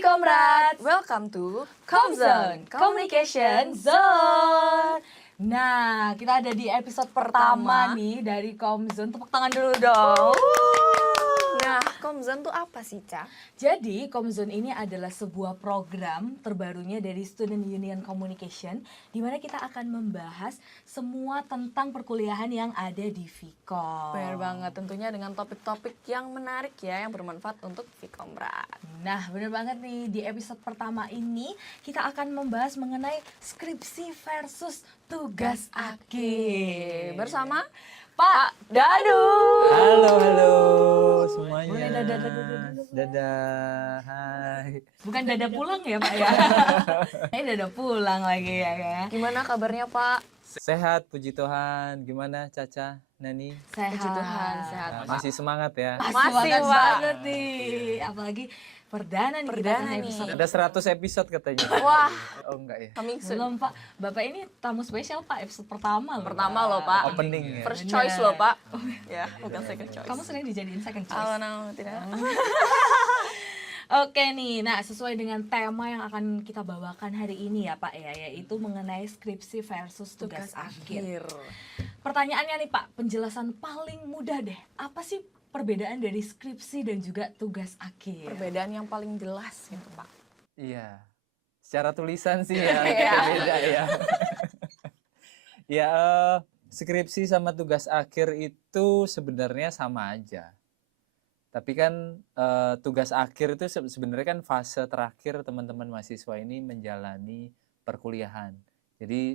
Komrad, Welcome to Comzone, Communication Zone. Nah, kita ada di episode pertama nih dari Comzone. Tepuk tangan dulu dong. Nah, Comzone tuh apa sih, Ca? Jadi, Comzone ini adalah sebuah program terbarunya dari Student Union Communication, di mana kita akan membahas semua tentang perkuliahan yang ada di Vkom. Benar banget, tentunya dengan topik-topik yang menarik ya, yang bermanfaat untuk Vkomrad. Nah, bener banget nih, di episode pertama ini kita akan membahas mengenai skripsi versus tugas akhir. Bersama Pak Dadu. Halo semuanya. Boleh dadah. Dadah, hai. Bukan dada pulang ya Pak ya? Ini dada pulang lagi ya. Gimana kabarnya, Pak? Sehat, puji Tuhan. Gimana Caca, Nani? Sehat. Puji Tuhan, sehat. Nah, masih semangat ya? Masih Masih, banget Pak. banget nih. Apalagi perdana nih. Perdana kita nih. episode. Ada 100 episode katanya. Wah, Oh enggak ya? coming soon. Belum Pak, Bapak ini tamu spesial Pak, episode pertama loh. Pertama loh, Pak. Opening ya? First Bener. choice loh, Pak. Ya, bukan second choice. Kamu sering dijadiin second choice. Oh, no, tidak. Oke nih, nah sesuai dengan tema yang akan kita bawakan hari ini ya Pak ya, yaitu mengenai skripsi versus tugas akhir. Pertanyaannya nih Pak, penjelasan paling mudah deh, apa sih perbedaan dari skripsi dan juga tugas akhir? Perbedaan yang paling jelas gitu, Pak. Iya. Secara tulisan sih ya, Iya. beda ya. Ya, skripsi sama tugas akhir itu sebenarnya sama aja. Tapi kan tugas akhir itu sebenarnya kan fase terakhir teman-teman mahasiswa ini menjalani perkuliahan. Jadi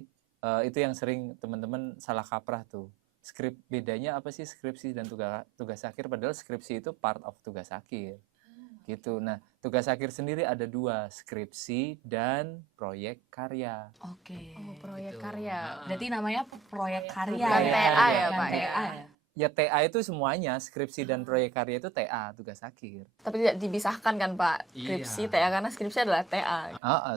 itu yang sering teman-teman salah kaprah tuh. Bedanya apa sih skripsi dan tugas akhir? Padahal skripsi itu part of tugas akhir. Gitu. Nah, tugas akhir sendiri ada dua, skripsi dan proyek karya. Oke. Oh, proyek Gitu. karya. Berarti namanya proyek karya Bukan ya? TA ya, Bukan Pak, ya? TA ya? Ya TA itu semuanya, skripsi dan proyek karya itu TA, tugas akhir. Tapi tidak dipisahkan kan, Pak? Skripsi, Iya. TA, karena skripsi adalah TA.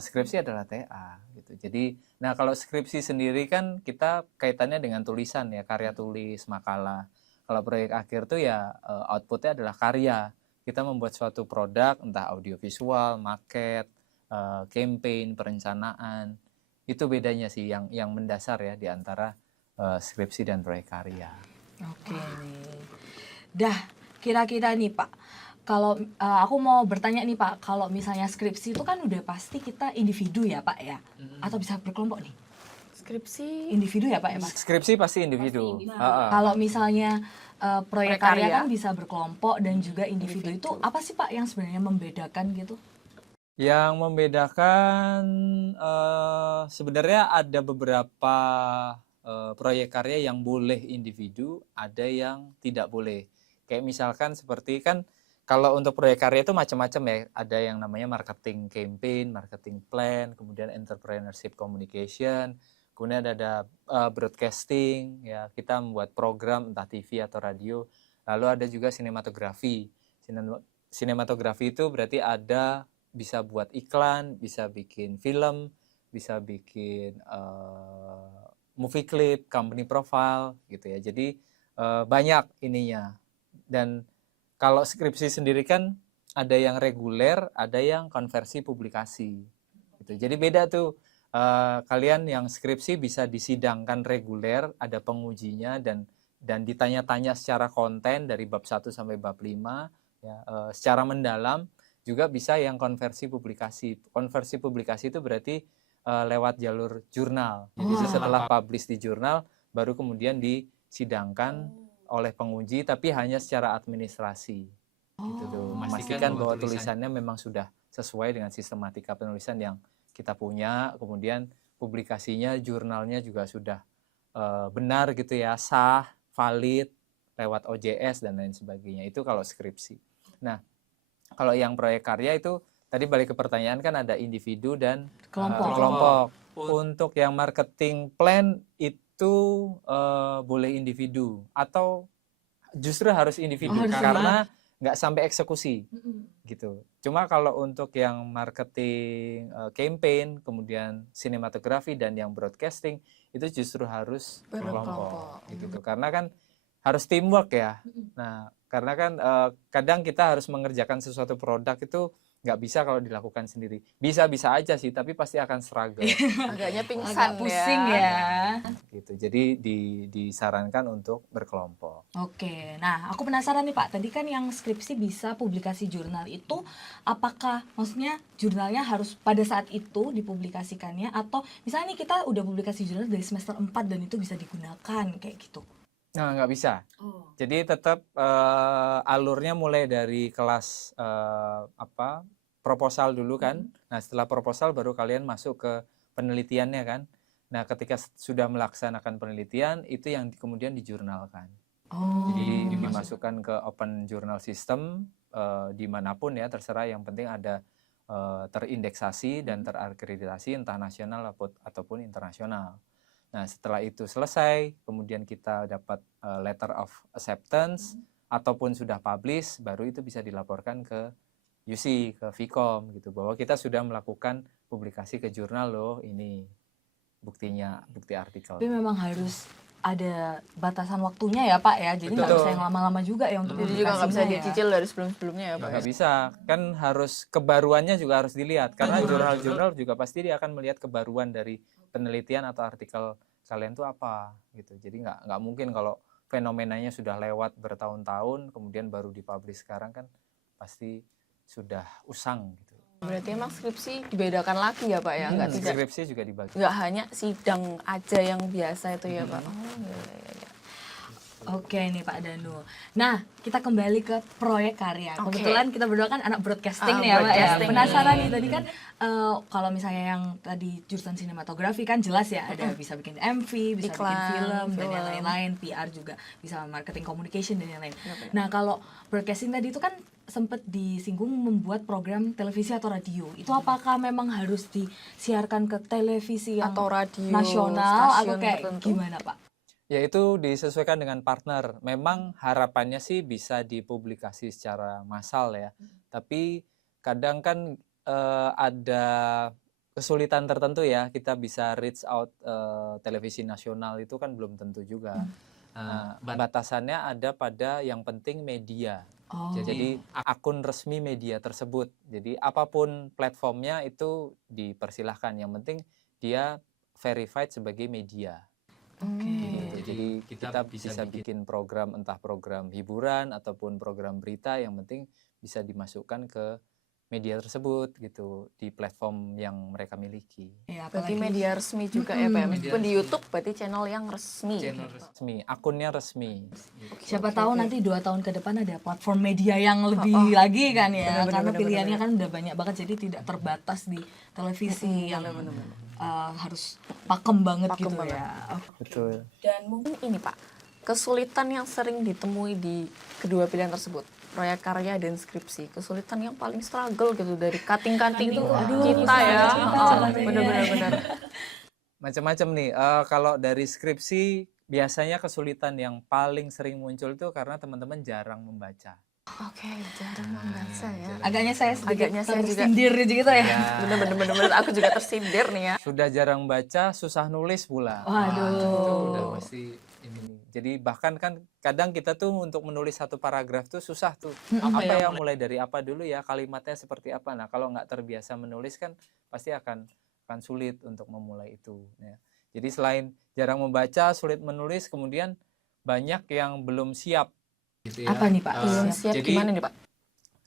Skripsi adalah TA gitu. Jadi, nah kalau skripsi sendiri kan kita kaitannya dengan tulisan ya, karya tulis, makalah. Kalau proyek akhir tuh ya outputnya adalah karya. Kita membuat suatu produk, entah audiovisual, market, campaign, perencanaan. Itu bedanya sih yang mendasar ya di antara skripsi dan proyek karya. Oke nih. Dah, kira-kira nih Pak, kalau aku mau bertanya nih Pak, kalau misalnya skripsi itu kan udah pasti kita individu ya Pak ya? Atau bisa berkelompok nih? Skripsi, Individu ya Pak ya Pak? Skripsi pasti individu. Kalau misalnya proyek Proyek karya karya kan bisa berkelompok dan juga individu. Itu apa sih Pak yang sebenarnya membedakan gitu? Yang membedakan sebenarnya ada beberapa proyek karya yang boleh individu, ada yang tidak boleh. Kayak misalkan seperti kan kalau untuk proyek karya itu macam-macam ya. Ada yang namanya marketing campaign, marketing plan, kemudian entrepreneurship communication, kemudian ada broadcasting, ya kita membuat program entah TV atau radio. Lalu ada juga sinematografi. Sinematografi itu berarti ada bisa buat iklan, bisa bikin film, bisa bikin movie clip, company profile gitu ya. Jadi banyak ininya. Dan kalau skripsi sendiri kan ada yang reguler, ada yang konversi publikasi. Gitu. Jadi beda tuh. Kalian yang skripsi bisa disidangkan reguler, ada pengujinya dan ditanya-tanya secara konten dari bab 1 sampai bab 5 ya, secara mendalam. Juga bisa yang konversi publikasi. Konversi publikasi itu berarti lewat jalur jurnal. Jadi setelah publish di jurnal, baru kemudian disidangkan oleh penguji, tapi hanya secara administrasi. Gitu tuh. Memastikan bahwa tulisannya memang sudah sesuai dengan sistematika penulisan yang kita punya. Kemudian publikasinya, jurnalnya juga sudah benar gitu ya, sah, valid, lewat OJS dan lain sebagainya. Itu kalau skripsi. Nah, kalau yang proyek karya itu tadi balik ke pertanyaan kan ada individu dan kelompok. Untuk yang marketing plan itu boleh individu atau justru harus individu karena nggak sampai eksekusi gitu. Cuma kalau untuk yang marketing campaign, kemudian sinematografi dan yang broadcasting itu justru harus berkelompok gitu. Karena kan harus teamwork ya. Nah, karena kan kadang kita harus mengerjakan sesuatu produk itu nggak bisa kalau dilakukan sendiri. Bisa-bisa aja sih, tapi pasti akan struggle. Agaknya pingsan Agak pusing ya. Gitu. Jadi disarankan untuk berkelompok. Oke, nah aku penasaran nih Pak, tadi kan yang skripsi bisa publikasi jurnal itu, apakah maksudnya jurnalnya harus pada saat itu dipublikasikannya, atau misalnya nih kita udah publikasi jurnal dari semester 4 dan itu bisa digunakan kayak gitu? Nah, nggak bisa. Jadi tetap alurnya mulai dari kelas proposal dulu kan. Nah, setelah proposal baru kalian masuk ke penelitiannya kan. Nah, ketika sudah melaksanakan penelitian, itu yang kemudian dijurnalkan. Jadi dimasukkan ke open journal system dimanapun ya, terserah, yang penting ada terindeksasi dan terakreditasi entah nasional ataupun internasional. Nah, setelah itu selesai, kemudian kita dapat letter of acceptance ataupun sudah publish, baru itu bisa dilaporkan ke UC, ke Vkom gitu, bahwa kita sudah melakukan publikasi ke jurnal loh, ini buktinya, bukti artikel. Tapi memang harus ada batasan waktunya ya Pak ya, jadi nggak bisa yang lama-lama juga ya untuk Jadi juga nggak bisa publikasinya ya. dicicil dari sebelum-sebelumnya ya Pak? Nggak bisa, kan harus kebaruannya juga harus dilihat, karena jurnal-jurnal juga pasti dia akan melihat kebaruan dari penelitian atau artikel kalian tuh apa gitu. Jadi nggak mungkin kalau fenomenanya sudah lewat bertahun-tahun kemudian baru dipublish sekarang, kan pasti sudah usang gitu. Berarti emang skripsi dibedakan lagi ya Pak ya? Nggak tidak, Skripsi juga dibagi. nggak hanya sidang aja yang biasa itu ya Pak? Oh iya. Oke nih Pak Danu. Nah, kita kembali ke proyek karya. Kebetulan kita berdua kan anak broadcasting nih ya Pak ya. Broadcasting Penasaran nih tadi kan kalau misalnya yang tadi jurusan sinematografi kan jelas ya, ada bisa bikin MV, bisa Iklan, bikin film dan yang film. lain-lain, PR juga, bisa marketing communication dan yang lain. Nah, kalau broadcasting tadi itu kan sempat disinggung membuat program televisi atau radio. Itu apakah memang harus disiarkan ke televisi yang Atau radio, nasional atau stasiun kayak tertentu? gimana Pak? Ya, itu disesuaikan dengan partner. Memang harapannya sih bisa dipublikasi secara massal ya. Tapi kadang kan ada kesulitan tertentu ya. Kita bisa reach out televisi nasional itu kan belum tentu juga. Batasannya ada pada yang penting media. Jadi akun resmi media tersebut. Jadi apapun platformnya itu dipersilahkan. Yang penting dia verified sebagai media. Jadi kita bisa bikin program, entah program hiburan ataupun program berita, yang penting bisa dimasukkan ke media tersebut gitu, di platform yang mereka miliki. Ya, Berarti apalagi media resmi juga ya Pak ya? Meskipun di YouTube berarti channel yang resmi. Resmi, akunnya resmi. siapa tahu nanti 2 tahun ke depan ada platform media yang lebih lagi kan ya, karena pilihannya kan udah banyak banget, jadi tidak terbatas di televisi yang harus pakem banget gitu ya. Betul. Dan mungkin ini Pak, kesulitan yang sering ditemui di kedua pilihan tersebut, proyek karya dan skripsi, kesulitan yang paling struggle gitu dari cutting-cutting kita ya. Bener-bener. Macam-macam nih. Kalau dari skripsi, biasanya kesulitan yang paling sering muncul itu karena teman-teman jarang membaca. Oke, jarang membaca ya. Agaknya saya sedikit Agaknya saya juga. tersindir gitu ya. Bener-bener aku juga tersindir nih ya. Sudah jarang baca, susah nulis pula. Waduh. Itu udah pasti ini. Jadi bahkan kan kadang kita tuh untuk menulis satu paragraf tuh susah tuh. Apa ya, mulai dari apa dulu ya, kalimatnya seperti apa. Nah, kalau nggak terbiasa menulis kan pasti akan sulit untuk memulai itu ya. Jadi selain jarang membaca, sulit menulis, kemudian banyak yang belum siap gitu ya. Apa nih Pak? Belum siap Jadi gimana nih Pak?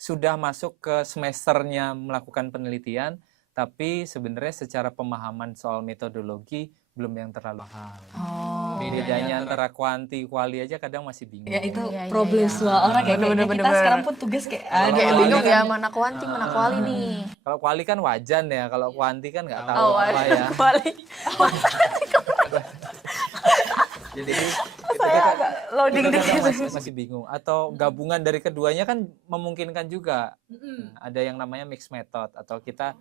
sudah masuk ke semesternya melakukan penelitian, tapi sebenarnya secara pemahaman soal metodologi belum yang terlalu paham. Bedanya antara kuanti, kuali aja kadang masih bingung. Ya itu problem semua orang kayak kita sekarang pun tugas kayak Kayak bingung ya, mana kuanti, mana kuali nih. Kalau kuali kan wajan ya, kalau kuanti kan nggak tahu apa ya. Kuali. Jadi itu Saya agak loading kita dikit. masih bingung. Atau gabungan dari keduanya kan memungkinkan juga. Ada yang namanya mixed method, atau kita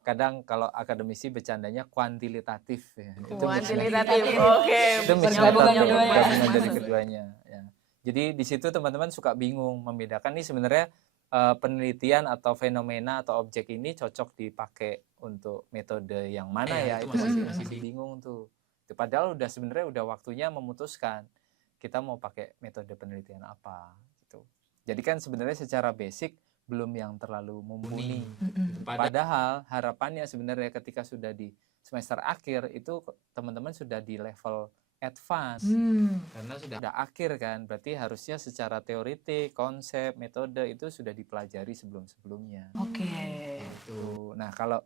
kadang kalau akademisi bercandanya kuantitatif ya. Kuantitatif, oke. Itu mixed Gabungan method, keduanya. gabungan dari keduanya ya. Jadi di situ teman-teman suka bingung membedakan nih sebenarnya penelitian atau fenomena atau objek ini cocok dipakai untuk metode yang mana ya, itu masih bingung tuh. Padahal sebenarnya udah waktunya memutuskan kita mau pakai metode penelitian apa gitu. Jadi kan sebenarnya secara basic belum yang terlalu mumpuni. Mm-mm. Padahal harapannya sebenarnya ketika sudah di semester akhir itu teman-teman sudah di level advance. Karena sudah akhir kan, berarti harusnya secara teoritik, konsep, metode itu sudah dipelajari sebelum-sebelumnya. Oke. Gitu. Nah, kalau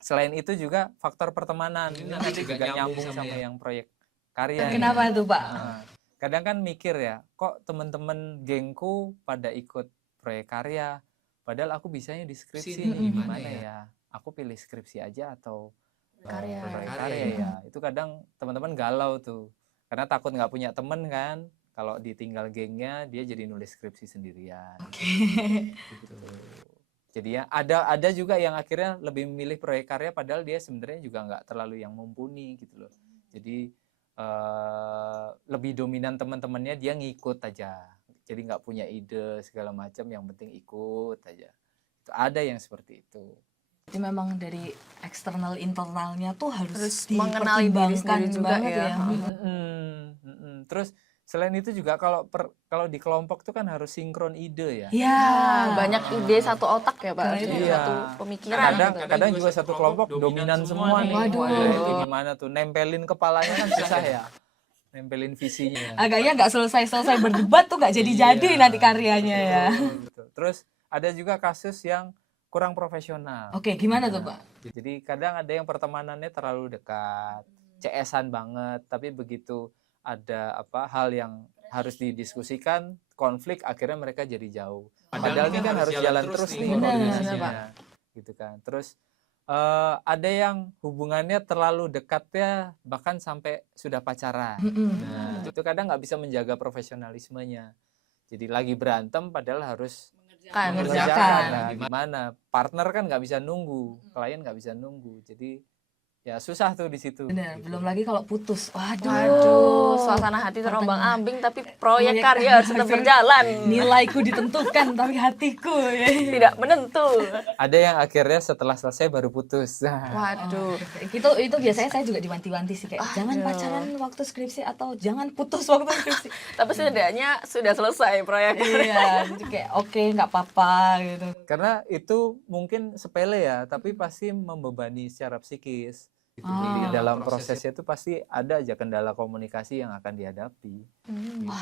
selain itu juga faktor pertemanan ini nanti juga nyambung sama yang proyek karya. Kenapa tuh Pak? Nah, kadang kan mikir ya, kok teman-teman gengku pada ikut proyek karya, padahal aku bisanya di skripsi nih, gimana ya? Aku pilih skripsi aja atau Karya. proyek karya ya? Itu kadang teman-teman galau tuh, karena takut nggak punya temen kan. Kalau ditinggal gengnya, dia jadi nulis skripsi sendirian. Gitu. Jadi ya ada juga yang akhirnya lebih memilih proyek karya, padahal dia sebenarnya juga nggak terlalu yang mumpuni gitu loh. Jadi lebih dominan teman-temannya, dia ngikut aja, jadi nggak punya ide segala macam, yang penting ikut aja. Itu ada yang seperti itu. Jadi memang dari eksternal internalnya tuh harus mengenali diri sendiri juga banget ya. Terus selain itu juga kalau di kelompok tuh kan harus sinkron ide ya. Iya. Banyak ide satu otak ya Pak, Iya. satu pemikiran. Kadang juga satu kelompok dominan semua nih. Waduh. Itu gimana tuh, nempelin kepalanya kan susah ya, nempelin visinya. Agaknya nggak selesai berdebat tuh nggak jadi nanti karyanya ya. Terus ada juga kasus yang kurang profesional. Oke, gimana tuh Pak? Jadi kadang ada yang pertemanannya terlalu dekat, CS-an banget, tapi begitu ada hal yang harus didiskusikan, konflik, akhirnya mereka jadi jauh. Padahal ini kan harus jalan terus nih koordinasinya, gitu kan. Terus ada yang hubungannya terlalu dekatnya bahkan sampai sudah pacaran. Nah, itu kadang nggak bisa menjaga profesionalismenya. Jadi lagi berantem padahal harus mengerjakan. Nah, gimana? Partner kan nggak bisa nunggu, klien nggak bisa nunggu. Jadi ya susah tuh di situ. Benar, gitu. belum lagi kalau putus. Waduh, suasana hati terombang-ambing, tapi proyek karya harus tetap berjalan. Nilaiku ditentukan tapi hatiku ya. Tidak menentu. Ada yang akhirnya setelah selesai baru putus. Waduh. Itu biasanya saya juga diwanti-wanti sih, kayak jangan pacaran waktu skripsi atau jangan putus waktu skripsi. Tapi setidaknya sudah selesai proyek. Iya, jadi kayak oke, nggak apa-apa gitu. Karena itu mungkin sepele ya, tapi pasti membebani secara psikis. Di dalam prosesnya itu pasti ada aja kendala komunikasi yang akan dihadapi. Gitu.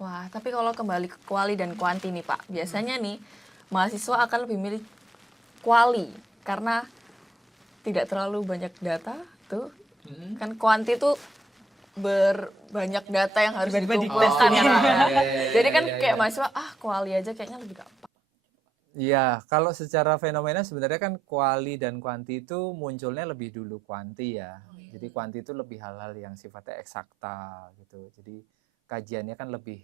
Wah, tapi kalau kembali ke kuali dan kuanti nih Pak, biasanya nih mahasiswa akan lebih milih kuali karena tidak terlalu banyak data tuh. Kan kuanti tuh banyak data yang harus dikumpulkan ya. Jadi kan kayak mahasiswa kuali aja kayaknya lebih gampang. Iya, kalau secara fenomena sebenarnya kan kuali dan kuanti itu munculnya lebih dulu kuanti ya. Jadi kuanti itu lebih hal-hal yang sifatnya eksakta gitu. Jadi kajiannya kan lebih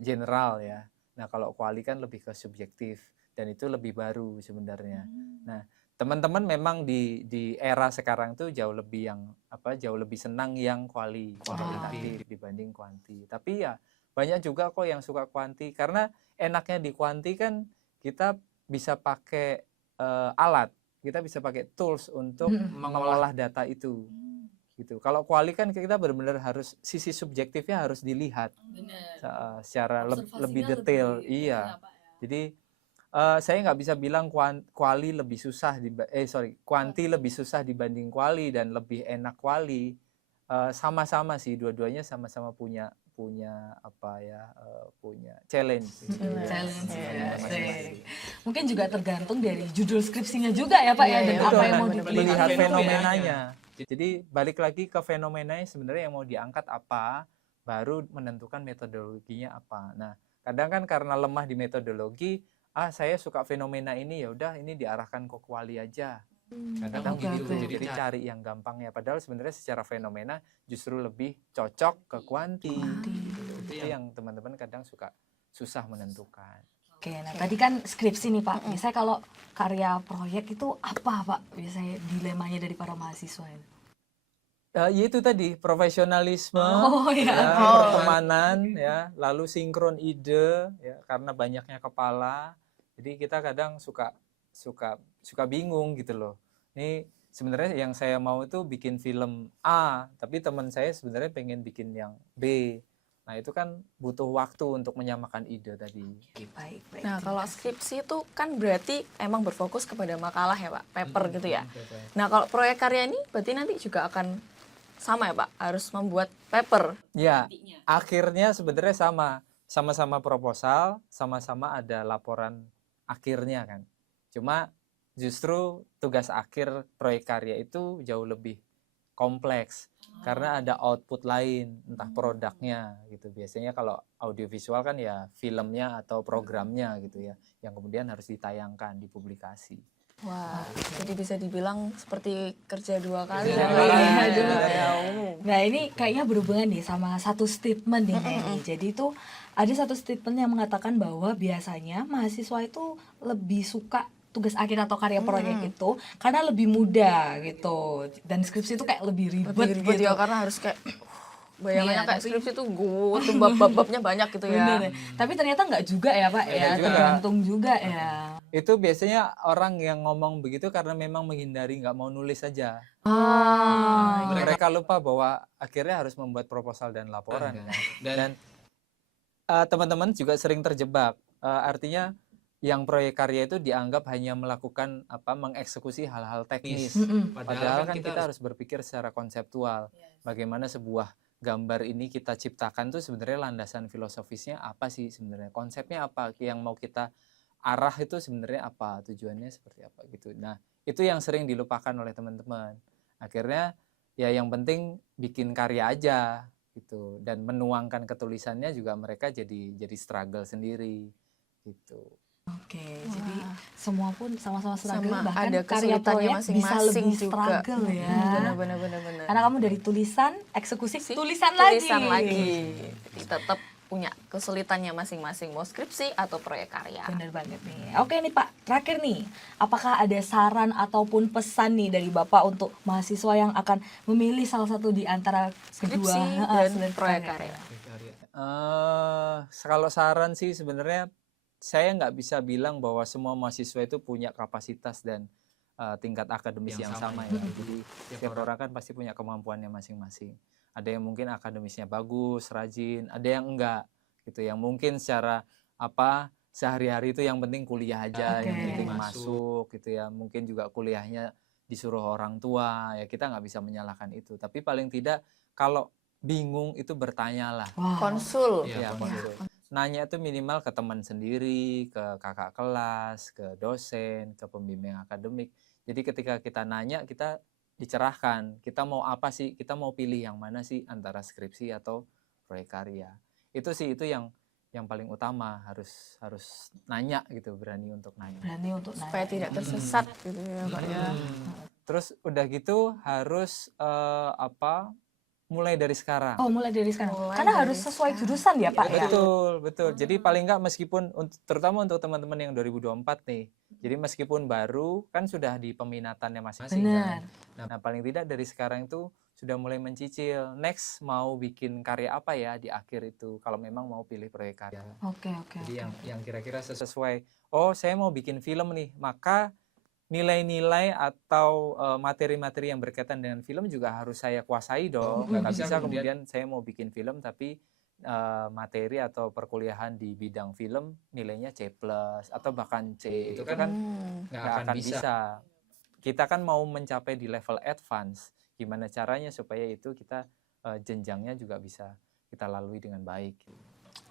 general ya. Nah, kalau kuali kan lebih ke subjektif dan itu lebih baru sebenarnya. Nah, teman-teman memang di era sekarang tuh jauh lebih senang yang kualitatif dibanding kuanti. Tapi ya banyak juga kok yang suka kuanti, karena enaknya di kuanti kan kita bisa pakai alat, kita bisa pakai tools untuk mengolah data itu. Gitu. Kalau kuali kan kita benar-benar harus sisi subjektifnya harus dilihat secara lebih detail. Iya. Jadi saya nggak bisa bilang kuanti lebih susah dibanding kuali dan lebih enak kuali. Sama-sama sih, dua-duanya sama-sama punya challenge. Mungkin juga tergantung dari judul skripsinya juga ya Pak ya, dan apa yang mau melihat dipelajari. fenomenanya. Jadi balik lagi ke fenomenanya sebenarnya yang mau diangkat apa, baru menentukan metodologinya apa. Nah, kadang kan karena lemah di metodologi, saya suka fenomena ini, ya udah ini diarahkan ke kuali aja. Kadang gitu, jadi cari yang gampangnya. Padahal sebenarnya secara fenomena justru lebih cocok ke kuanti. Itu yang teman-teman kadang susah menentukan. Oke, nah tadi kan skripsi nih Pak. Biasanya kalau karya proyek itu apa Pak? Biasanya dilemanya dari para mahasiswa ini. Yaitu tadi profesionalisme, pertemanan, ya, lalu sinkron ide, ya, karena banyaknya kepala. Jadi kita kadang suka bingung gitu loh. Ini sebenarnya yang saya mau itu bikin film A, tapi teman saya sebenarnya pengen bikin yang B. Nah itu kan butuh waktu untuk menyamakan ide tadi. Oke, baik. Nah, kalau skripsi itu kan berarti emang berfokus kepada makalah ya Pak, paper gitu ya. Nah, kalau proyek karya ini berarti nanti juga akan sama ya Pak, harus membuat paper. Ya, akhirnya sebenarnya sama-sama proposal, sama-sama ada laporan akhirnya kan. Cuma justru tugas akhir proyek karya itu jauh lebih kompleks karena ada output lain, entah produknya gitu. Biasanya kalau audiovisual kan ya filmnya atau programnya gitu ya, yang kemudian harus ditayangkan, dipublikasi. Wah, jadi bisa dibilang seperti kerja 2 kali. Kerja ya. dua kali, Iya, gitu iya, ya. iya. Nah ini kayaknya berhubungan nih sama satu statement nih Neni. Jadi itu ada satu statement yang mengatakan bahwa biasanya mahasiswa itu lebih suka tugas akhir atau karya proyek itu karena lebih mudah gitu, dan skripsi itu kayak lebih ribet, Lebih ribet gitu. ya, karena harus kayak bayangannya Iya, kayak tapi- skripsi tuh tuh bab-babnya banyak gitu ya. Bener ya. Tapi ternyata nggak juga ya Pak ya, Nggak juga. tergantung juga ya. Itu biasanya orang yang ngomong begitu karena memang menghindari nggak mau nulis saja. Mereka lupa bahwa akhirnya harus membuat proposal dan laporan kan. Dan teman-teman juga sering terjebak. Artinya yang proyek karya itu dianggap hanya melakukan mengeksekusi hal-hal teknis. Padahal kan kita harus berpikir secara konseptual. Bagaimana sebuah gambar ini kita ciptakan tuh sebenarnya landasan filosofisnya apa sih sebenarnya? Konsepnya apa yang mau kita arah itu sebenarnya apa? Tujuannya seperti apa gitu. Nah, itu yang sering dilupakan oleh teman-teman. Akhirnya ya yang penting bikin karya aja gitu, dan menuangkan ketulisannya juga mereka jadi struggle sendiri gitu. Oke, jadi semua pun sama-sama struggle, Sama bahkan ada karya kesulitannya proyek bisa masing-masing lebih juga. struggle ya. Benar-benar. Karena kamu dari tulisan, eksekusi, tulisan Tulisan lagi. lagi. Jadi tetap punya kesulitannya masing-masing, mau skripsi atau proyek karya. Bener banget nih. Oke nih Pak, terakhir nih, apakah ada saran ataupun pesan nih dari Bapak untuk mahasiswa yang akan memilih salah satu di antara kedua Skripsi dan sebenarnya proyek karya. Kalau saran sih sebenarnya saya nggak bisa bilang bahwa semua mahasiswa itu punya kapasitas dan tingkat akademis yang sama ya. Jadi setiap orang kan pasti punya kemampuannya masing-masing. Ada yang mungkin akademisnya bagus, rajin, ada yang enggak gitu. Yang mungkin secara sehari-hari itu yang penting kuliah aja, yang penting masuk gitu ya. Mungkin juga kuliahnya disuruh orang tua, ya kita nggak bisa menyalahkan itu. Tapi paling tidak kalau bingung itu bertanyalah. Konsul. Ya, konsul. Nanya itu minimal ke teman sendiri, ke kakak kelas, ke dosen, ke pembimbing akademik. Jadi ketika kita nanya, kita dicerahkan. Kita mau apa sih? Kita mau pilih yang mana sih antara skripsi atau proyek karya. Itu sih itu yang paling utama, harus nanya gitu, berani untuk nanya. Berani untuk Supaya tidak tersesat gitu ya Pak ya. Terus udah gitu harus mulai dari sekarang. Oh, mulai dari sekarang. Mulai Karena dari harus sesuai jurusan ya Pak ya. Betul. Jadi paling nggak meskipun terutama untuk teman-teman yang 2024 nih. Jadi meskipun baru kan sudah di peminatannya masing-masing. Benar. Nah, paling tidak dari sekarang itu sudah mulai mencicil. Next mau bikin karya apa ya di akhir itu kalau memang mau pilih proyek karya. Oke. Jadi yang kira-kira sesuai. Oh, saya mau bikin film nih. Maka nilai-nilai atau materi-materi yang berkaitan dengan film juga harus saya kuasai dong. Nggak bisa kemudian saya mau bikin film tapi materi atau perkuliahan di bidang film nilainya C+ atau bahkan C. Itu kan nggak akan bisa. Kita kan mau mencapai di level advance. Gimana caranya supaya itu kita jenjangnya juga bisa kita lalui dengan baik.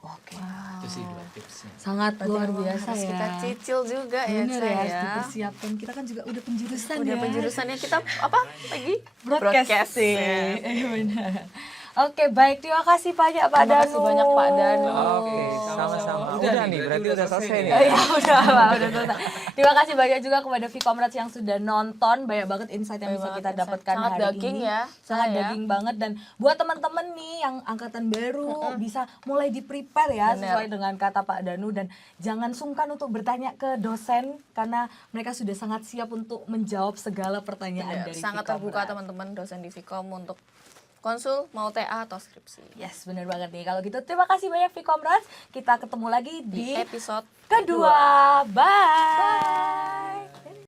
Oke. Itu sih 2 tipsnya. Sangat luar biasa Harus ya. kita cicil juga ya Bener Cak, ya, harus ya. dipersiapkan. Kita kan juga udah penjurusan Udah ya. penjurusannya kita apa lagi? Broadcasting. Benar. Oke, baik. Terima kasih banyak Pak Danu. Terima kasih banyak Pak Danu. Oke, sama-sama. Udah nih, berarti udah selesai nih. Ya udah Pak, udah selesai. Terima kasih banyak juga kepada Vkomrades yang sudah nonton. Banyak banget insight yang bisa kita dapatkan Sangat hari daging ini. ya. Sangat Ya. daging banget. Dan buat teman-teman nih yang angkatan baru bisa mulai di-prepare ya. Bener. Sesuai dengan kata Pak Danu. Dan jangan sungkan untuk bertanya ke dosen karena mereka sudah sangat siap untuk menjawab segala pertanyaan dari Sangat Vkomrades. terbuka teman-teman dosen di Vkom untuk konsul mau TA atau skripsi. Yes, bener banget nih. Kalau gitu terima kasih banyak Vkomrades. Kita ketemu lagi di Episode kedua. Bye.